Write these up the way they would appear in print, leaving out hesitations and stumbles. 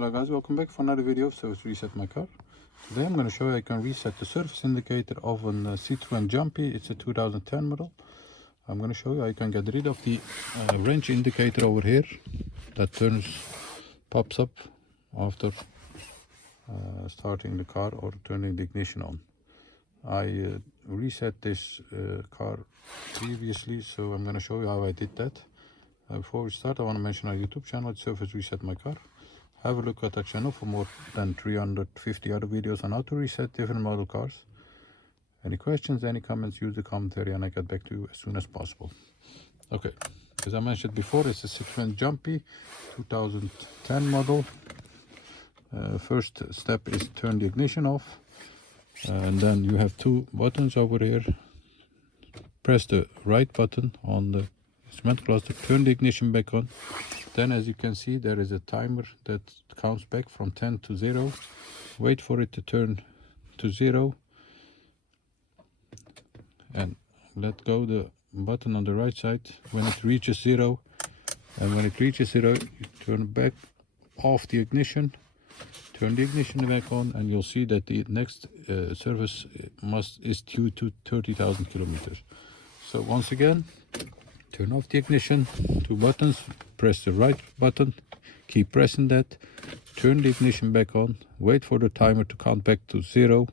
Hello guys, welcome back for another video of Service Reset My Car. Today I'm going to show you how you can reset the service indicator of a Citroen Jumpy. It's a 2010 model. I'm going to show you how you can get rid of the range indicator over here that pops up after starting the car or turning the ignition on. I reset this car previously, so I'm going to show you how I did that. Before we start, I want to mention our YouTube channel, it's Service Reset My Car. Have a look at our channel for more than 350 other videos on how to reset different model cars. Any questions, any comments, use the commentary and I get back to you as soon as possible. Okay, as I mentioned before, it's a Citroen Jumpy 2010 model. First step is turn the ignition off, and then you have two buttons over here. Press the right button on the instrument cluster, turn the ignition back on. Then, as you can see, there is a timer that counts back from 10 to 0. Wait for it to turn to 0 and let go the button on the right side when it reaches 0. And when it reaches 0, you turn back off the ignition, turn the ignition back on, and you'll see that the next service is due to 30,000 kilometers. So once again, turn off the ignition, two buttons, press the right button, keep pressing that, turn the ignition back on, wait for the timer to count back to 0,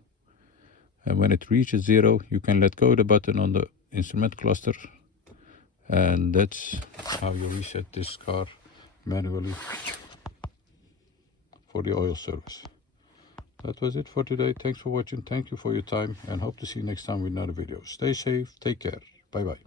and when it reaches 0, you can let go of the button on the instrument cluster, and that's how you reset this car manually for the oil service. That was it for today. Thanks for watching, thank you for your time, and hope to see you next time with another video. Stay safe, take care, bye bye.